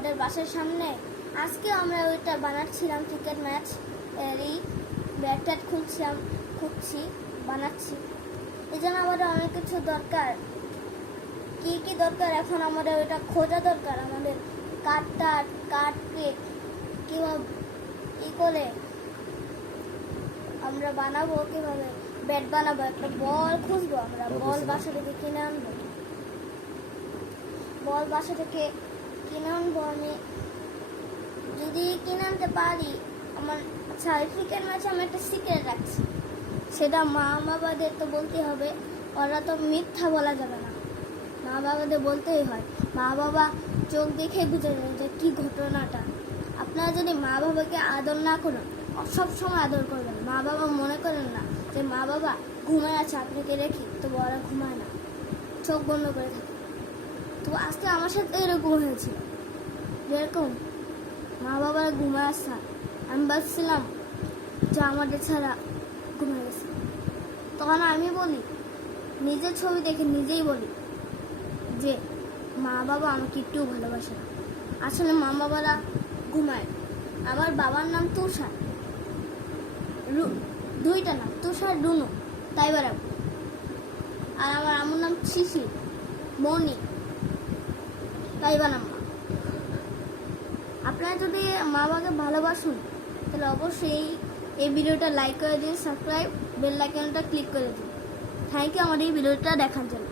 আমাদের বাসার সামনে। আজকে আমরা ওইটা বানাচ্ছিলাম ক্রিকেট ম্যাচ, এই ব্যাট ট্যাট খুঁজছি বানাচ্ছি। এই জন্য আমাদের অনেক কিছু দরকার। কি কি দরকার এখন আমাদের ওইটা খোঁজা দরকার। আমাদের কাঠকে কীভাবে করে আমরা বানাবো, কীভাবে ব্যাট বানাবো, একটা বল খুঁজবো। আমরা বল বাসা থেকে কিনে আনবো, আমি যদি কিনে আনতে পারি আমার। আচ্ছা, ক্রিকেট ম্যাচে আমি একটা সিক্রেট রাখছি, সেটা মা বাবাদের তো বলতেই হবে। ওরা তো মিথ্যা বলা যাবে না, মা বাবাদের বলতেই হয়। মা বাবা চোখ দেখে বুঝে নেবে যে কী ঘটনাটা। আপনারা যদি মা বাবাকে আদর না করেন, সবসময় আদর করবেন। মা বাবা মনে করেন না যে মা বাবা ঘুমায় আছে আপনাকে রেখে, তো ওরা ঘুমায় না, চোখ বন্ধ করে থাকে। তো আজকে আমার সাথে এরকম হয়েছিল, যেরকম মা বাবারা ঘুমায় আসা, আমি ভাবছিলাম যে আমাদের ছাড়া ঘুমায় গেছে। তখন আমি বলি, নিজের ছবি দেখে নিজেই বলি যে মা বাবা আমাকে একটু ভালোবাসে না। আসলে মা বাবারা ঘুমায়। আমার বাবার নাম তুষার, দুইটা নাম, তুষার রুনু, তাই বেড়াবো। আর আমার আমার নাম শিশির মনি, তাই বানাম্মা। আপনারা যদি মা বাবাকে ভালোবাসুন তাহলে অবশ্যই এই ভিডিওটা লাইক করে দিন, সাবস্ক্রাইব, বেল আইকনটা ক্লিক করে দিন। থ্যাংক ইউ আমার এই ভিডিওটা দেখার জন্য।